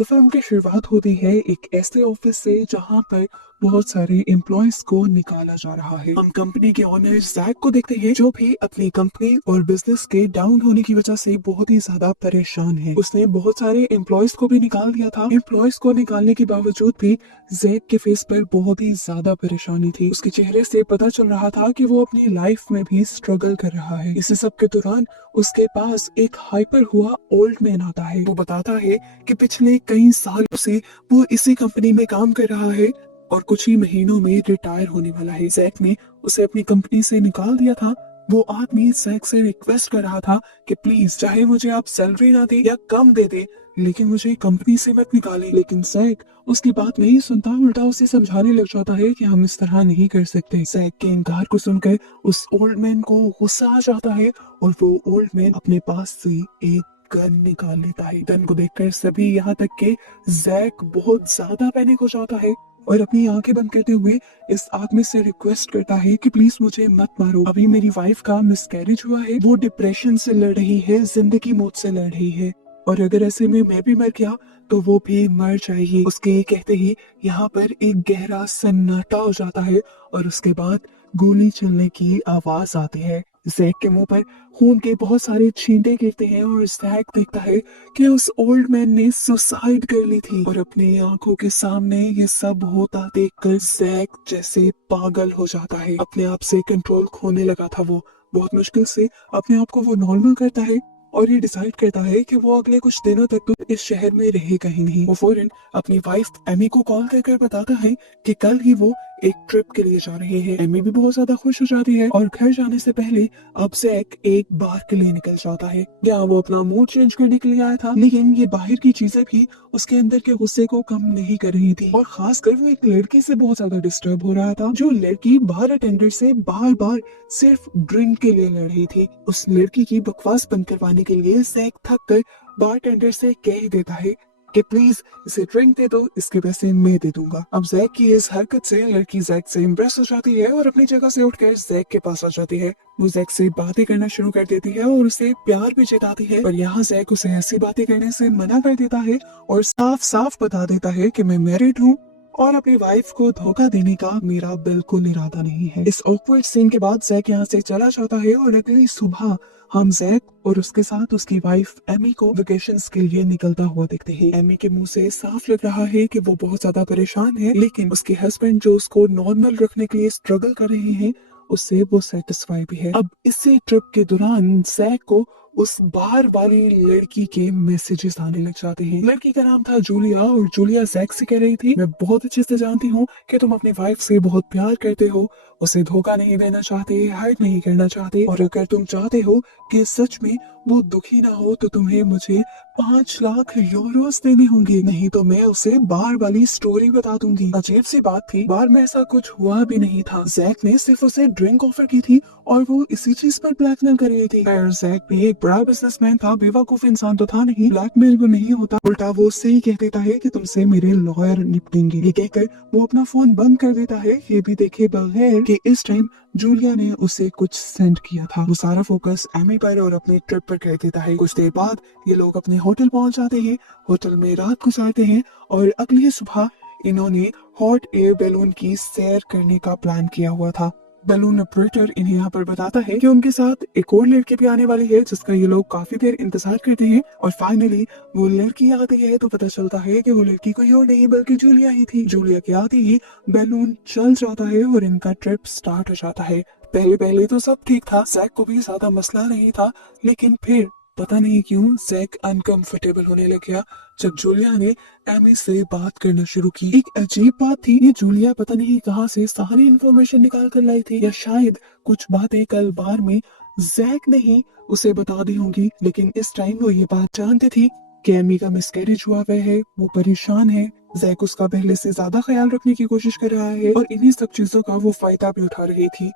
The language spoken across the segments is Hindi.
तो फिल्म की शुरुआत होती है एक ऐसे ऑफिस से जहां पर बहुत सारे एम्प्लॉयज को निकाला जा रहा है। हम कंपनी के ओनर जैक को देखते हैं जो भी अपनी कंपनी और बिजनेस के डाउन होने की वजह से बहुत ही ज्यादा परेशान है। उसने बहुत सारे एम्प्लॉयज को भी निकाल दिया था। एम्प्लॉयज को निकालने के बावजूद भी जैक के फेस पर बहुत ही ज्यादा परेशानी थी। उसके चेहरे से पता चल रहा था कि वो अपनी लाइफ में भी स्ट्रगल कर रहा है। इसी सब के दौरान उसके पास एक हाइपर हुआ ओल्ड मैन आता है। वो बताता है कि पिछले कई सालों से वो इसी कंपनी में काम कर रहा है और कुछ ही महीनों में रिटायर होने वाला है। जैक ने उसे अपनी कंपनी से निकाल दिया था। वो आदमी जैक से रिक्वेस्ट कर रहा था कि प्लीज चाहे मुझे आप सैलरी ना दे या कम दे दे, लेकिन मुझे कंपनी से मत निकाले। लेकिन जैक उसकी बात नहीं सुनता, उल्टा उसे समझाने लग जाता है कि हम इस तरह नहीं कर सकते। जैक के इनकार को सुनकर उस ओल्ड मैन को गुस्सा आ जाता है और वो ओल्ड मैन अपने पास से एक गन निकाल लेता है। गन को देखकर सभी यहाँ तक के जैक बहुत ज्यादा पैनिक हो जाता है और अपनी आंखें बंद करते हुए इस आदमी से रिक्वेस्ट करता है कि प्लीज मुझे मत मारो। अभी मेरी वाइफ का मिसकैरेज हुआ है, वो डिप्रेशन से लड़ रही है, जिंदगी मौत से लड़ रही है, और अगर ऐसे में मैं भी मर गया तो वो भी मर जाएगी। उसके कहते ही यहाँ पर एक गहरा सन्नाटा हो जाता है और उसके बाद गोली चलने की आवाज आती है। जैक के मुंह पर खून के बहुत सारे छींटे गिरते हैं और जैक देखता है कि उस ओल्ड मैन ने सुसाइड कर ली थी। और अपनी आंखों के सामने ये सब होता देखकर जैक जैसे पागल हो जाता है। अपने आप से कंट्रोल खोने लगा था वो। बहुत मुश्किल से अपने आप को वो नॉर्मल करता है और ये डिसाइड करता है कि वो अगले कुछ दिनों तक तो इस शहर में रहेगा ही नहीं। वो फौरन अपनी वाइफ एमी को कॉल कर बताता है कि कल ही वो एक ट्रिप के लिए जा रहे हैं। एमी भी बहुत ज्यादा खुश हो जाती है और घर जाने से पहले अब जैक एक बार के लिए निकल जाता है। यहाँ वो अपना मूड चेंज करने के लिए आया था, लेकिन ये बाहर की चीजें भी उसके अंदर के गुस्से को कम नहीं कर रही थी। और खासकर वो एक लड़की से बहुत ज्यादा डिस्टर्ब हो रहा था, जो लड़की बार अटेंडर से बार बार सिर्फ ड्रिंक के लिए लड़ रही थी। उस लड़की की बकवास बंद करवाने के लिए जैक थक कर बारटेंडर से कह देता है कि प्लीज इसे ड्रिंक दे दो, इसके पैसे मैं दे दूंगा। अब जैक की इस हरकत से लड़की जैक से इम्प्रेस हो जाती है और अपनी जगह से उठकर जैक के पास आ जाती है। वो जैक से बातें करना शुरू कर देती है और उसे प्यार भी जताती है, पर यहाँ जैक उसे ऐसी बातें करने से मना कर देता है और साफ साफ बता देता है कि मैं मैरिड हूँ और अपनी वाइफ को धोखा देने का मेरा बिल्कुल इरादा नहीं है। इस ऑकवर्ड सीन के बाद जैक यहाँ से चला जाता है और अगली सुबह हम जैक और उसके साथ उसकी वाइफ एमी को वेकेशंस के लिए निकलता हुआ देखते हैं। एमी के मुंह से साफ लग रहा है कि वो बहुत ज्यादा परेशान है, लेकिन उसके हस्बैंड जो उसको नॉर्मल रखने के लिए स्ट्रगल कर रहे हैं उससे वो सेटिस्फाई भी है। अब इसी ट्रिप के दौरान जैक को उस बाहर वाली लड़की के मैसेजेस आने लग जाते हैं। लड़की का नाम था जूलिया और जूलिया जैक से कह रही थी, मैं बहुत अच्छे से जानती हूँ कि तुम अपनी वाइफ से बहुत प्यार करते हो, उसे धोखा नहीं देना चाहते, हर्ट नहीं करना चाहते, और अगर तुम चाहते हो कि सच में वो दुखी ना हो तो तुम्हें मुझे 5 लाख यूरोस देने होंगे, नहीं तो मैं उसे बार वाली स्टोरी बता दूंगी। अजीब सी बात थी, बार में ऐसा कुछ हुआ भी नहीं था। जैक ने सिर्फ उसे ड्रिंक ऑफर की थी और वो इसी चीज पर ब्लैकमेल कर रही थी। जैक भी एक बड़ा बिजनेसमैन था, बेवकूफ इंसान तो था नहीं। ब्लैकमेल वो नहीं होता, उल्टा वो उससे ही कह देता है कि तुमसे मेरे लॉयर निपटेंगे। ये कहकर वो अपना फोन बंद कर देता है। ये भी देखेबल है कि इस टाइम जूलिया ने उसे कुछ सेंड किया था। वो सारा फोकस एमी पर और अपने ट्रिप पर कर देता है। कुछ देर बाद ये लोग अपने होटल पहुंच जाते हैं, होटल में रात गुजारते हैं और अगली सुबह इन्होंने हॉट एयर बैलून की सैर करने का प्लान किया हुआ था। बैलून ऑपरेटर इन्हें यहाँ पर बताता है कि उनके साथ एक और लड़की भी आने वाली है जिसका ये लोग काफी देर इंतजार करते हैं और फाइनली वो लड़की आती है तो पता चलता है कि वो लड़की कोई और नहीं बल्कि जूलिया ही थी। जूलिया के आते ही बैलून चल जाता है और इनका ट्रिप स्टार्ट हो जाता है। पहले पहले तो सब ठीक था, जैक को भी ज्यादा मसला नहीं था, लेकिन फिर पता नहीं क्यों जैक अनकंफर्टेबल होने लग गया जब जूलिया ने एमी से बात करना शुरू की। एक अजीब बात थी, ये जूलिया पता नहीं कहां से सारी इंफॉर्मेशन निकाल कर लाई थी, या शायद कुछ बातें कल बार में जैक ने ही उसे बता दी होंगी, लेकिन इस टाइम वो ये बात जानती थी कि एमी का मिसकैरेज हुआ हुआ है, वो परेशान है, जैक उसका पहले से ज्यादा ख्याल रखने की कोशिश कर रहा है और इन्हीं सब चीजों का वो फायदा भी उठा रही थी।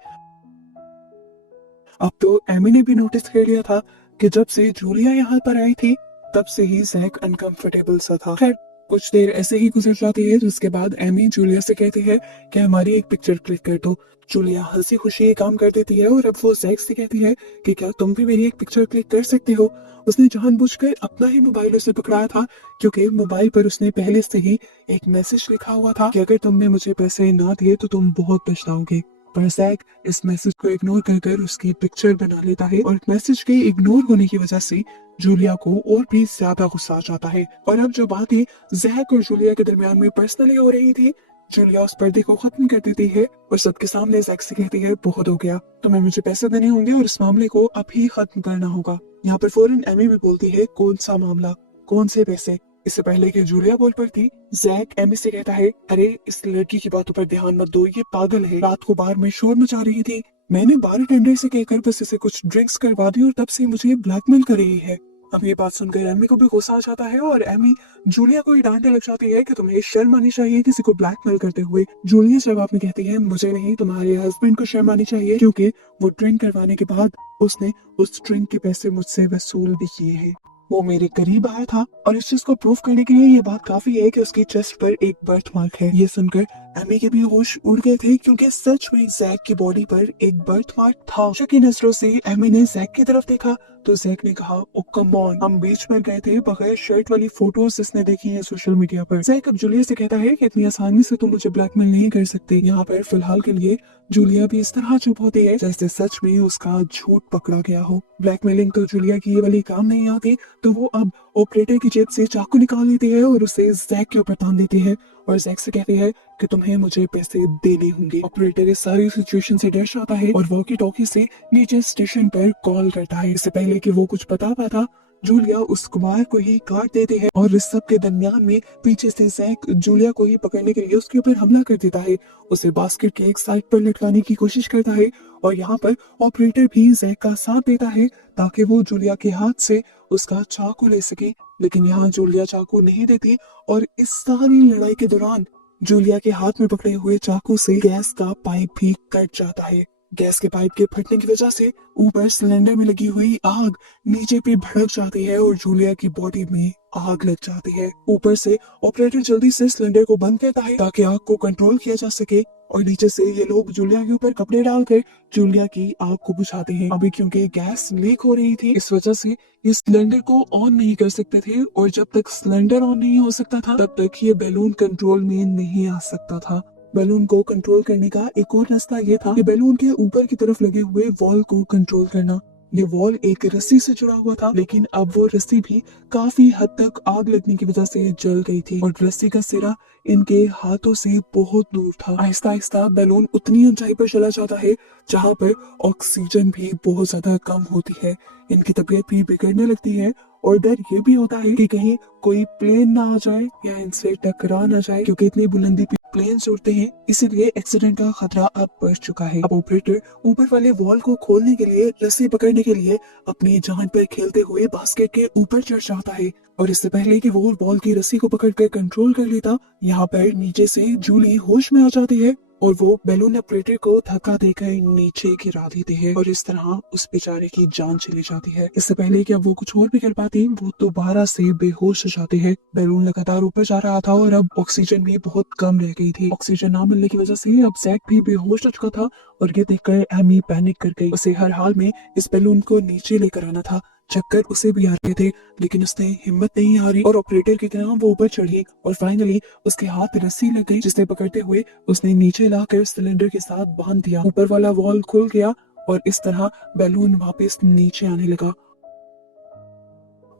अब तो एमी ने भी नोटिस कर लिया था कि जब से जूलिया यहाँ पर आई थी तब से ही जैक अनकंफर्टेबल सा था। खैर कुछ देर ऐसे ही गुजर जाती है जिसके बाद एमी जूलिया से कहती है कि हमारी एक पिक्चर क्लिक कर दो। जूलिया हंसी खुशी ये काम कर देती है और अब वो जैक से कहती है कि क्या तुम भी मेरी एक पिक्चर क्लिक कर सकते हो। उसने जानबूझकर अपना ही मोबाइल उसे पकड़ाया था क्योंकि मोबाइल पर उसने पहले से ही एक मैसेज लिखा हुआ था कि अगर तुमने मुझे पैसे ना दिए तो तुम बहुत पछताओगे। पर जैक इस मैसेज को इग्नोर कर उसकी पिक्चर बना लेता है और मैसेज के इग्नोर होने की वजह से जूलिया को और भी ज्यादा गुस्सा आ जाता है। और अब जो बातें जैक और जूलिया के दरमियान में पर्सनली हो रही थी, जूलिया उस पर्दे को खत्म कर देती है और सबके सामने जैक से कहती है बहुत हो गया, तुम्हें मुझे पैसे देने होंगे और इस मामले को अभी खत्म करना होगा। यहाँ पर फौरन एमी भी बोलती है कौन सा मामला, कौन से पैसे। इससे पहले कि जूलिया बोल पड़ती, जैक एमी से कहता है अरे इस लड़की की बातों पर ध्यान मत दो, ये पागल है, रात को बार में शोर मचा रही थी, मैंने बार टेंडर से कहकर बस इसे कुछ ड्रिंक्स करवा दी और तब से मुझे ब्लैकमेल कर रही है। अब ये बात सुनकर एमी को भी गुस्सा आ जाता है और एमी जूलिया को ही डांटने लग जाती है कि तुम्हें शर्म आनी चाहिए किसी को ब्लैकमेल करते हुए। जूलिया जवाब में कहती है मुझे नहीं, तुम्हारे हस्बैंड को शर्म आनी चाहिए क्योंकि वो ड्रिंक करवाने के बाद उसने उस ड्रिंक के पैसे मुझसे वसूल भी किए हैं। वो मेरे करीब आया था और इस चीज को प्रूव करने के लिए ये बात काफी है कि उसकी चेस्ट पर एक बर्थ मार्क है। ये सुनकर एमी के भी होश उड़ गए थे क्योंकि सच में जैक की बॉडी पर एक बर्थ मार्क था। शकी नजरों से एमी ने जैक की तरफ देखा तो जैक ने कहा ओ कम ऑन, हम बीच में गए थे, बगैर शर्ट वाली फोटोज इसने देखी है सोशल मीडिया पर। जैक अब जूलिया से कहता है कि इतनी आसानी से तुम मुझे ब्लैकमेल नहीं कर सकते। यहाँ पर फिलहाल के लिए जूलिया भी इस तरह चुप होती है जैसे सच में उसका झूठ पकड़ा गया हो। ब्लैकमेलिंग तो जूलिया की ये वाली काम नहीं आती, तो वो अब ऑपरेटर की जेब से चाकू निकाल लेती है और उसे जैक के ऊपर तान देती है और जैक से कहती है कि तुम्हें मुझे पैसे देने होंगे। ऑपरेटर इस सारी सिचुएशन से डर जाता है और वॉकी टॉकी से नीचे स्टेशन पर कॉल करता है। इससे पहले कि वो कुछ बता पाता, जूलिया उस कुमार को ही काट देती है और इस सब के दरमियान में पीछे से जैक जूलिया को ही पकड़ने के लिए उसके ऊपर हमला कर देता है, उसे बास्केट के एक साइड पर लटकाने की कोशिश करता है और यहाँ पर ऑपरेटर भी जैक का साथ देता है ताकि वो जूलिया के हाथ से उसका चाकू ले सके। लेकिन यहाँ जूलिया चाकू नहीं देती और इस सारी लड़ाई के दौरान जूलिया के हाथ में पकड़े हुए चाकू से गैस का पाइप भी कट जाता है। गैस के पाइप के फटने की वजह से ऊपर सिलेंडर में लगी हुई आग नीचे पे भड़क जाती है और जूलिया की बॉडी में आग लग जाती है। ऊपर से ऑपरेटर जल्दी से सिलेंडर को बंद करता है ताकि आग को कंट्रोल किया जा सके और नीचे से ये लोग जूलिया के ऊपर कपड़े डालकर जूलिया की आग को बुझाते हैं। अभी क्योंकि गैस लीक हो रही थी, इस वजह से इस सिलेंडर को ऑन नहीं कर सकते थे और जब तक सिलेंडर ऑन नहीं हो सकता था तब तक ये बैलून कंट्रोल में नहीं आ सकता था। बैलून को कंट्रोल करने का एक और रास्ता ये था कि बैलून के ऊपर की तरफ लगे हुए वॉल को कंट्रोल करना। ये वॉल एक रस्सी से जुड़ा हुआ था, लेकिन अब वो रस्सी भी काफी हद तक आग लगने की वजह से जल गई थी और रस्सी का सिरा इनके हाथों से बहुत दूर था। आहिस्ता आहिस्ता बैलून उतनी ऊंचाई पर चला जाता है जहाँ पर ऑक्सीजन भी बहुत ज्यादा कम होती है। इनकी तबीयत भी बिगड़ने लगती है और डर ये भी होता है कि कहीं कोई प्लेन ना आ जाए या इनसे टकरा ना जाए क्योंकि इतनी बुलंदी पे प्लेन उड़ते हैं, इसीलिए एक्सीडेंट का खतरा अब बढ़ चुका है। अब ऑपरेटर ऊपर वाले वॉल को खोलने के लिए रस्सी पकड़ने के लिए अपनी जान पर खेलते हुए बास्केट के ऊपर चढ़ जाता है और इससे पहले कि वो वॉल की रस्सी को पकड़कर कंट्रोल कर लेता, यहाँ पर नीचे से जूली होश में आ जाती है और वो बैलून ऑपरेटर को धक्का देकर नीचे गिरा देती है और इस तरह उस बेचारे की जान चली जाती है। इससे पहले कि अब वो कुछ और भी कर पाती, वो दोबारा से बेहोश हो जाते हैं। बैलून लगातार ऊपर जा रहा था और अब ऑक्सीजन भी बहुत कम रह गई थी। ऑक्सीजन ना मिलने की वजह से अब जैक भी बेहोश हो चुका था और ये देखकर एमी पैनिक कर गई। उसे हर हाल में इस बैलून को नीचे लेकर आना था। चक्कर उसे भी आ रहे थे लेकिन उसने हिम्मत नहीं हारी और ऑपरेटर की तरह वो ऊपर चढ़ी और फाइनली उसके हाथ रस्सी लग गई जिसे पकड़ते हुए उसने नीचे लाकर सिलेंडर के साथ बांध दिया। ऊपर वाला वॉल खुल गया और इस तरह बैलून वापस नीचे आने लगा।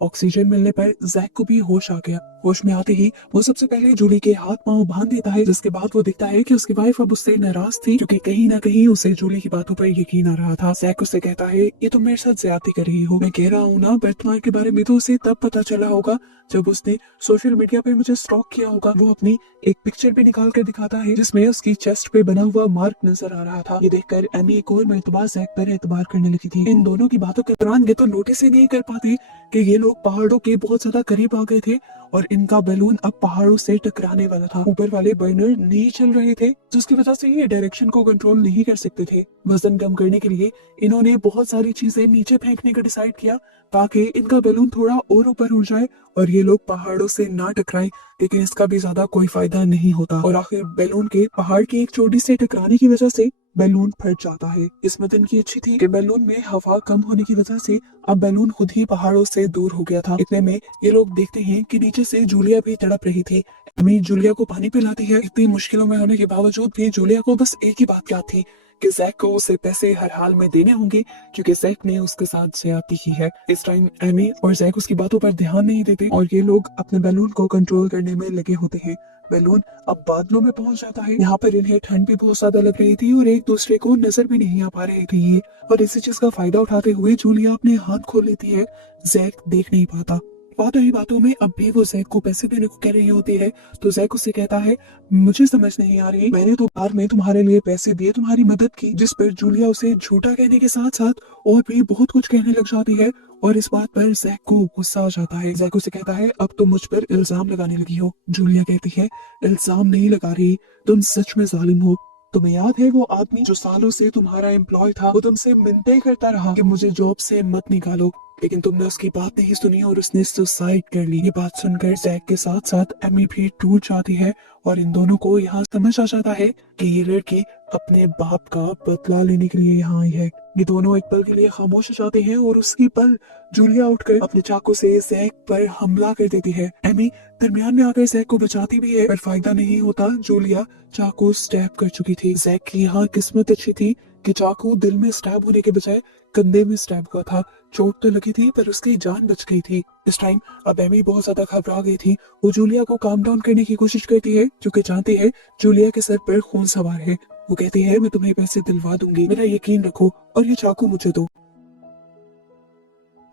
ऑक्सीजन मिलने पर जैक को भी होश आ गया। होश में आते ही वो सबसे पहले जूली के हाथ पांव बांध देता है, जिसके बाद वो दिखता है कि उसकी वाइफ अब उससे नाराज थी क्योंकि कहीं ना कहीं उसे जूली की बातों पर यकीन आ रहा था। जैक उससे कहता है ये तुम मेरे साथ ज्यादती कर रही हो। मैं कह रहा हूँ ना, बर्थमार्क के बारे में तो उसे तब पता चला होगा जब उसने सोशल मीडिया पे मुझे स्टॉक किया होगा। वो अपनी एक पिक्चर भी निकाल कर दिखाता है जिसमें उसकी चेस्ट पे बना हुआ मार्क नजर आ रहा था। ये देखकर एमी एक और मर्तबा जैक पर एतबार करने लगी थी। इन दोनों की बातों के दौरान ये तो नोटिस ही नहीं कर पाते कि ये लोग पहाड़ों के बहुत ज्यादा करीब आ गए थे और इनका बैलून अब पहाड़ों से टकराने वाला था। ऊपर वाले बर्नर नहीं चल रहे थे, जिसकी वजह से ये डायरेक्शन को कंट्रोल नहीं कर सकते थे। वजन कम करने के लिए इन्होंने बहुत सारी चीजें नीचे फेंकने का डिसाइड किया ताकि इनका बैलून थोड़ा और ऊपर उड़ जाए और ये लोग पहाड़ों से ना टकराएं, लेकिन इसका भी ज्यादा कोई फायदा नहीं होता और आखिर बैलून के पहाड़ की एक चोटी से टकराने की वजह से बैलून फट जाता है। किस्मत इनकी अच्छी थी कि बैलून में हवा कम होने की वजह से अब बैलून खुद ही पहाड़ों से दूर हो गया था। इतने में ये लोग देखते हैं कि नीचे से जूलिया भी तड़प रही थी। एमी जूलिया को पानी पिलाती है। इतनी मुश्किलों में होने के बावजूद भी जूलिया को बस एक ही बात याद थी कि जैक को उसे पैसे हर हाल में देने होंगे क्योंकि जैक ने उसके साथ ज्यादती की है। इस टाइम एमी और जैक उसकी बातों पर ध्यान नहीं देते और ये लोग अपने बैलून को कंट्रोल करने में लगे होते हैं। बैलून अब बादलों में पहुंच जाता है। यहाँ पर इन्हें ठंड भी बहुत ज्यादा लग रही थी और एक दूसरे को नजर भी नहीं आ पा रहे थे ये, और इसी चीज का फायदा उठाते हुए जूलिया अपने हाथ खोल लेती है। जैक देख नहीं पाता। बातों ही बातों में अब भी वो जैक को पैसे देने को कह रही होती है तो जैक उससे कहता है, मुझे समझ नहीं आ रही, मैंने तो बार में तुम्हारे लिए पैसे दिए, तुम्हारी मदद की। जिस पर जूलिया उसे झूठा कहने के साथ साथ और भी बहुत कुछ कहने लग जाती है और इस बात पर जैक को गुस्सा आ जाता है। जैक उसे कहता है, अब तुम मुझ पर इल्जाम लगाने लगी हो। जूलिया कहती है, इल्जाम नहीं लगा रही, तुम सच में जालिम हो। तुम्हें याद है वो आदमी जो सालों से तुम्हारा एम्प्लॉय था, वो तुमसे मिन्नतें करता रहा कि मुझे जॉब से मत निकालो, लेकिन तुमने उसकी बात नहीं सुनी और उसने सुसाइड कर ली। ये बात सुनकर जैक के साथ साथ एमी भी टूट जाती है और इन दोनों को यहाँ समझ आ जाता है कि ये लड़की अपने बाप का बदला लेने के लिए यहाँ आई है। ये दोनों एक पल के लिए खामोश हो जाते हैं और उसकी पल जूलिया उठकर अपने चाकू से जैक पर हमला कर देती है। एमी दरमियान में आकर जैक को बचाती भी है पर फायदा नहीं होता। जूलिया चाकू स्टैब कर चुकी थी। जैक की यहाँ किस्मत अच्छी थी कि चाकू दिल में स्टैब होने के बजाय कंधे में स्टैब हुआ था। चोट तो लगी थी पर उसकी जान बच गई थी। इस टाइम अब एमी बहुत ज्यादा घबरा गई थी। वो जूलिया को काम डाउन करने की कोशिश करती है क्योंकि जानती है जूलिया के सर पर खून सवार है। वो कहती है, मैं तुम्हें पैसे दिलवा दूंगी, मेरा यकीन रखो और ये चाकू मुझे दो।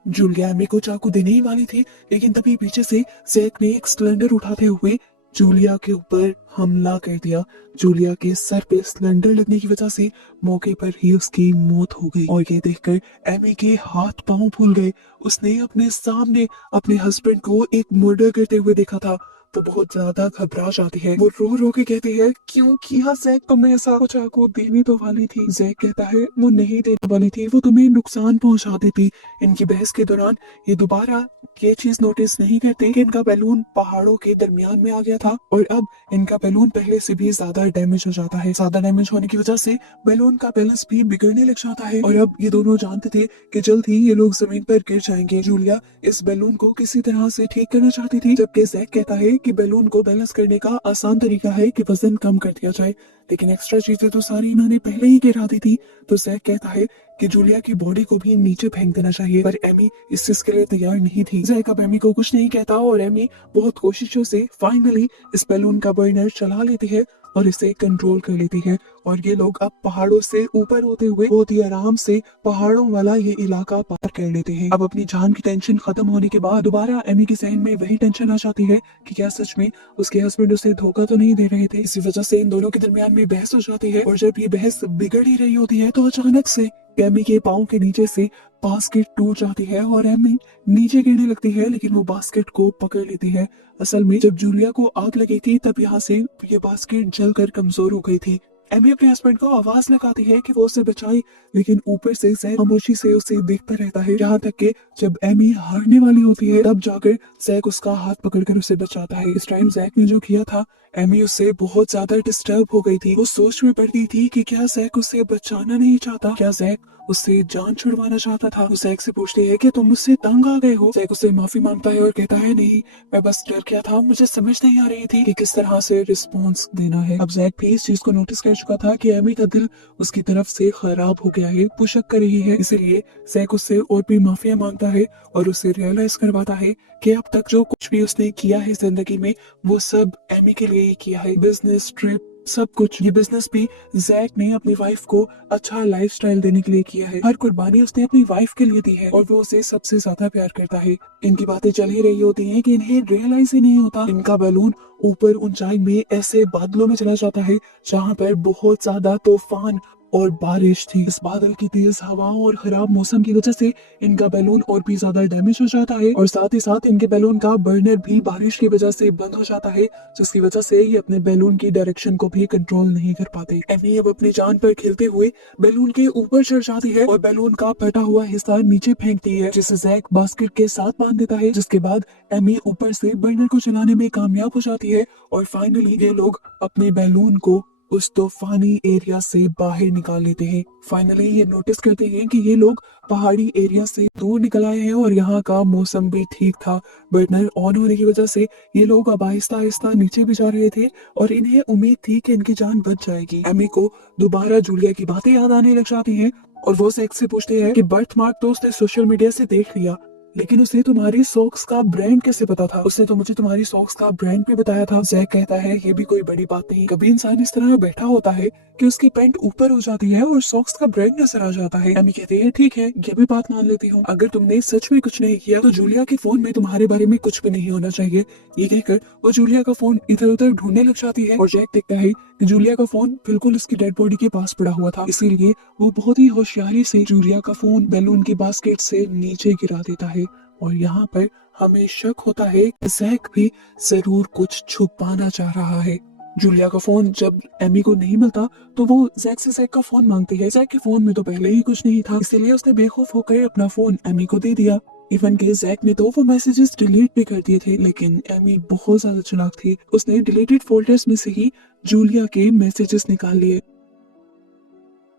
जूलिया एमी को चाकू देने ही वाली थी, लेकिन तभी पीछे से जैक ने एक सिलेंडर उठाते हुए जूलिया के ऊपर हमला कर दिया। जूलिया के सर पे सिलेंडर लगने की वजह से मौके पर ही उसकी मौत हो गई और ये देखकर एमी के हाथ पांव फूल गए। उसने अपने सामने अपने हस्बैंड को एक मर्डर करते हुए देखा था तो बहुत ज्यादा घबरा जाती है। वो रो रो के कहती है, क्यों किया जैक, तुम्हें ऐसा? वो चाकू देनी तो वाली थी। जैक कहता है, वो नहीं देने वाली थी, वो तुम्हें नुकसान पहुंचा देती। इनकी बहस के दौरान ये दोबारा ये चीज नोटिस नहीं करते कि इनका बैलून पहाड़ों के दरमियान में आ गया था और अब इनका बैलून पहले से भी ज्यादा डैमेज हो जाता है। ज्यादा डैमेज होने की वजह से बैलून का बैलेंस भी बिगड़ने लग जाता है और अब ये दोनों जानते थे कि जल्द ही ये लोग जमीन पर गिर जाएंगे। जूलिया इस बैलून को किसी तरह से ठीक करना चाहती थी, जबकि जैक कहता है कि बैलून को बैलेंस करने का आसान तरीका है कि वजन कम कर दिया जाए, लेकिन एक्स्ट्रा चीजें तो सारी इन्होंने पहले ही गिरा दी थी। तो जैक कहता है कि जूलिया की बॉडी को भी नीचे फेंक देना चाहिए, पर एमी इस चीज के लिए तैयार नहीं थी। जैक अब एमी को कुछ नहीं कहता और एमी बहुत कोशिशों से फाइनली इस बैलून का बर्नर चला लेती है और इसे कंट्रोल कर लेती है और ये लोग अब पहाड़ों से ऊपर होते हुए बहुत ही आराम से पहाड़ों वाला ये इलाका पार कर लेते हैं। अब अपनी जान की टेंशन खत्म होने के बाद दोबारा एमी के जहन में वही टेंशन आ जाती है कि क्या सच में उसके हस्बैंड उसे धोखा तो नहीं दे रहे थे। इसी वजह से इन दोनों के दरमियान में बहस हो जाती है और जब ये बहस बिगड़ ही रही होती है तो अचानक से एमी के पाँव के नीचे से बास्केट टूट जाती है और एमी नीचे गिरने लगती है, लेकिन वो बास्केट को पकड़ लेती है। असल में जब जूलिया को आग लगी थी तब यहाँ से ये बास्केट जलकर कमजोर हो गई थी। एमी अपने हस्बैंड को आवाज लगाती है कि वो उसे बचाए, लेकिन ऊपर से जैक खामोशी से उसे देखता रहता है। यहाँ तक कि जब एमी हारने वाली होती है तब जाकर जैक उसका हाथ पकड़कर उसे बचाता है। इस टाइम जैक ने जो किया था, एमी उससे बहुत ज्यादा डिस्टर्ब हो गई थी। वो सोच में पड़ गई थी कि क्या जैक उसे बचाना नहीं चाहता, क्या जैक उससे जान छुड़वाना चाहता था। वो जैक से पूछती है कि तुम मुझसे तंग आ गए हो। जैक उससे माफी मांगता है और कहता है, नहीं, मैं बस डर गया था, मुझे समझ नहीं आ रही थी कि किस तरह से रिस्पॉन्स देना है। अब जैक भी इस चीज को नोटिस कर चुका था कि एमी का दिल उसकी तरफ से खराब हो गया है, पुशअप कर रही है। इसीलिए जैक उससे और भी माफिया मांगता है और उसे रियलाइज करवाता है कि अब तक जो कुछ भी उसने किया है जिंदगी में वो सब एमी के लिए ही किया है। बिजनेस, ट्रिप, सब कुछ। ये बिजनेस भी जैक ने अपनी वाइफ को अच्छा लाइफस्टाइल देने के लिए किया है। हर कुर्बानी उसने अपनी वाइफ के लिए दी है और वो उसे सबसे ज्यादा प्यार करता है। इनकी बातें चल ही रही होती हैं कि इन्हें रियलाइज ही नहीं होता इनका बैलून ऊपर ऊंचाई में ऐसे बादलों में चला जाता है जहाँ पर बहुत ज्यादा तूफान और बारिश थी। इस बादल की तेज हवाओं और खराब मौसम की वजह से इनका बैलून और भी ज्यादा डैमेज हो जाता है और साथ ही साथ इनके बैलून का बर्नर भी बारिश की वजह से बंद हो जाता है, जिसकी वजह से ये अपने बैलून की डायरेक्शन को भी कंट्रोल नहीं कर पाते। एमी अब अपनी जान पर खेलते हुए बैलून के ऊपर चढ़ जाती है और बैलून का फटा हुआ हिस्सा नीचे फेंकती है, जिसे जैक बास्केट के साथ बांध देता है, जिसके बाद एमी ऊपर से बर्नर को चलाने में कामयाब हो जाती है और फाइनली ये लोग अपने बैलून को उस तूफानी एरिया से बाहर निकाल लेते हैं। फाइनली ये नोटिस करते हैं कि ये लोग पहाड़ी एरिया से दूर निकल आए हैं और यहाँ का मौसम भी ठीक था। बर्नर ऑन होने की वजह से ये लोग अब आहिस्ता आहिस्ता नीचे भी जा रहे थे और इन्हें उम्मीद थी कि इनकी जान बच जाएगी। एमी को दोबारा जूलिया की बातें याद आने लग जाती हैं और वो जैक से पूछते हैं कि बर्थ मार्क तो उसने सोशल मीडिया से देख लिया, लेकिन उसे तुम्हारी सॉक्स का ब्रांड कैसे पता था? उसने तो मुझे तुम्हारी सॉक्स का ब्रांड भी बताया था। जैक कहता है ये भी कोई बड़ी बात नहीं, कभी इंसान इस तरह बैठा होता है कि उसकी पैंट ऊपर हो जाती है और सॉक्स का ब्रांड नजर आ जाता है। एमी कहती है ठीक है, ये भी बात मान लेती हूँ, अगर तुमने सच में कुछ नहीं किया तो जूलिया के फोन में तुम्हारे बारे में कुछ भी नहीं होना चाहिए। ये कहकर वो जूलिया का फोन इधर उधर ढूंढने लग जाती है और जैक देखता है कि जूलिया का फोन बिल्कुल उसकी डेड बॉडी के पास पड़ा हुआ था, इसीलिए वो बहुत ही होशियारी से जूलिया का फोन बैलून की बास्केट से नीचे गिरा देता है। और यहाँ पर हमें शक होता है कि जैक भी जरूर कुछ छुपाना चाह रहा है। जूलिया का फोन जब एमी को नहीं मिलता तो वो जैक से जैक का फोन मांगती है। जैक के फोन में तो पहले ही कुछ नहीं था, इसीलिए उसने बेखौफ होकर अपना फोन एमी को दे दिया। इवन के जैक ने तो वो मैसेजेस डिलीट भी कर दिए थे, लेकिन एमी बहुत ज्यादा चालाक थी, उसने डिलीटेड फोल्डर्स में से ही जूलिया के मैसेजेस निकाल लिए।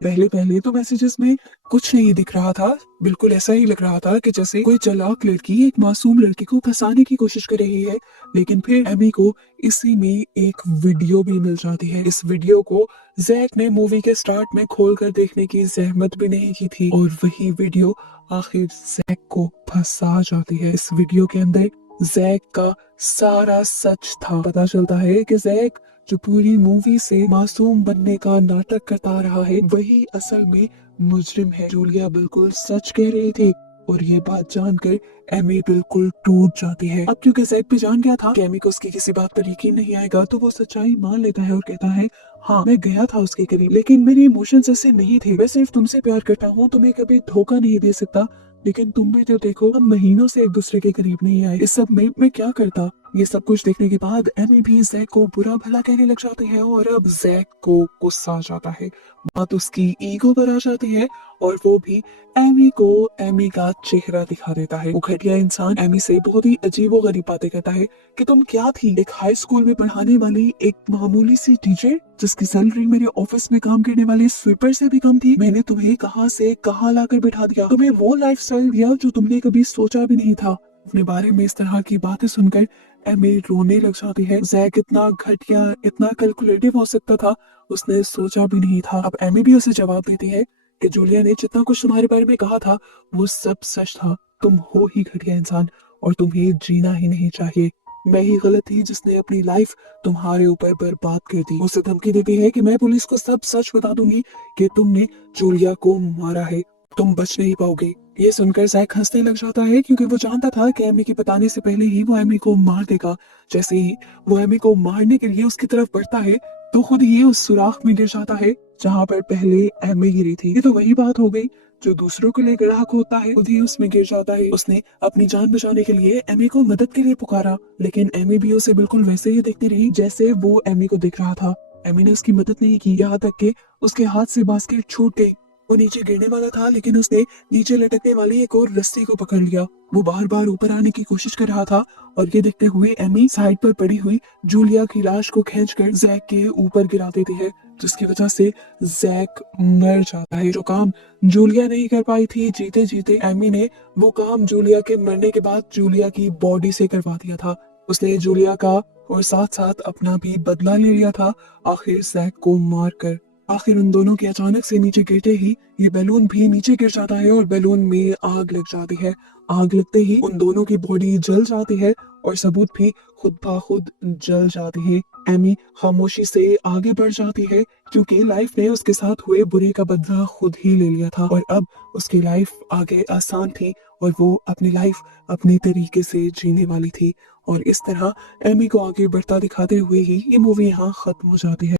पहले पहले तो मैसेजेस में कुछ नहीं दिख रहा था, बिल्कुल ऐसा ही लग रहा था कि जैसे कोई चालाक लड़की एक मासूम लड़की को फंसाने की कोशिश कर रही है। लेकिन फिर एमी को इसी में एक वीडियो भी मिल जाती है। इस वीडियो को जैक ने मूवी के स्टार्ट में खोलकर देखने की जहमत भी नहीं की थी और वही वीडियो आखिर जैक को फंसा जाती है। इस वीडियो के अंदर जैक का सारा सच था। पता चलता है कि जैक जो पूरी मूवी से मासूम बनने का नाटक करता रहा है वही असल में मुजरिम है। जूलिया बिल्कुल सच कह रही थी और ये बात जानकर एमी बिल्कुल टूट जाती है। अब क्योंकि जैक भी जान गया था कि एमी को उसकी किसी बात पर यकीन नहीं आएगा, तो वो सच्चाई मान लेता है और कहता है हाँ मैं गया था उसके करीब, लेकिन मेरे इमोशंस ऐसे नहीं थे, मैं सिर्फ तुमसे प्यार करता हूँ, तुम्हें कभी धोखा नहीं दे सकता, लेकिन तुम भी तो देखो हम महीनों से एक दूसरे के करीब नहीं आए, इस सब में मैं क्या करता। ये सब कुछ देखने के बाद एमी भी जैक को बुरा भला कहने लग जाती है और अब जैक को गुस्सा आ जाता है, बात उसकी ईगो पर आ जाती है और वो भी एमी को एमी का चेहरा दिखा देता है। वो घटिया इंसान एमी से बहुत ही अजीबो गरीब बातें कहता है कि तुम क्या थी, एक हाई स्कूल में पढ़ाने वाली एक मामूली सी टीचर जिसकी सैलरी मेरे ऑफिस में काम करने वाले स्वीपर से भी कम थी। मैंने तुम्हें कहां से कहां लाकर बिठा दिया, तुम्हें वो लाइफस्टाइल दिया जो तुमने कभी सोचा भी नहीं था। अपने बारे में इस तरह की बातें सुनकर एमी रोने लग जाती है। जैक इतना घटिया इतना कैलकुलेटिव हो सकता था उसने सोचा भी नहीं था। अब एमी भी उसे जवाब देती है कि जूलिया ने जितना कुछ तुम्हारे बारे में कहा था वो सब सच था, तुम हो ही घटिया इंसान और तुम्हें जीना ही नहीं चाहिए। मैं ही गलत थी जिसने अपनी लाइफ तुम्हारे ऊपर बर्बाद कर दी। उसे धमकी देती है कि मैं पुलिस को सब सच बता दूंगी कि तुमने जूलिया को मारा है, तुम बच नहीं पाओगे। ये सुनकर जैक हंसने लग जाता है क्योंकि वो जानता था कि एमी के बताने से पहले ही वो एमी को मार देगा। जैसे ही वो एमी को मारने के लिए उसकी तरफ बढ़ता है तो खुद ही उस सुराख में गिर जाता है जहाँ पर पहले एमी गिरी थी। ये तो वही बात हो गई जो दूसरों के लिए ग्राहक होता है, खुद ही उसमें गिर जाता है। उसने अपनी जान बचाने के लिए एमी को मदद के लिए पुकारा, लेकिन एमी भी उसे बिल्कुल वैसे ही देखती रही जैसे वो एमी को देख रहा था। एमी ने उसकी मदद नहीं की, यहाँ तक कि उसके हाथ से बास्केट छूट गई। वो नीचे गिरने वाला था लेकिन उसने नीचे लटकने वाली एक और रस्सी को पकड़ लिया। वो बार बार ऊपर आने की कोशिश कर रहा था और ये देखते हुए एमी साइड पर पड़ी हुई जूलिया की लाश को खींचकर जैक के ऊपर गिरा देती है, जिसकी वजह से जैक मर जाता है। जो काम जूलिया नहीं कर पाई थी जीते जीते एमी ने वो काम जूलिया के मरने के बाद जूलिया की बॉडी से करवा दिया था। उसने जूलिया का और साथ साथ अपना भी बदला ले लिया था आखिर जैक को मारकर। आखिर उन दोनों के अचानक से नीचे गिरते ही ये बैलून भी नीचे गिर जाता है और बैलून में आग लग जाती है। आग लगते ही उन दोनों की बॉडी जल जाती है और सबूत भी खुद ब खुद जल जाती है। एमी खामोशी से आगे बढ़ जाती है क्योंकि लाइफ ने उसके साथ हुए बुरे का बदला खुद ही ले लिया था और अब उसकी लाइफ आगे आसान थी और वो अपनी लाइफ अपने तरीके से जीने वाली थी। और इस तरह एमी को आगे बढ़ता दिखाते हुए ही ये मूवी यहाँ खत्म हो जाती है।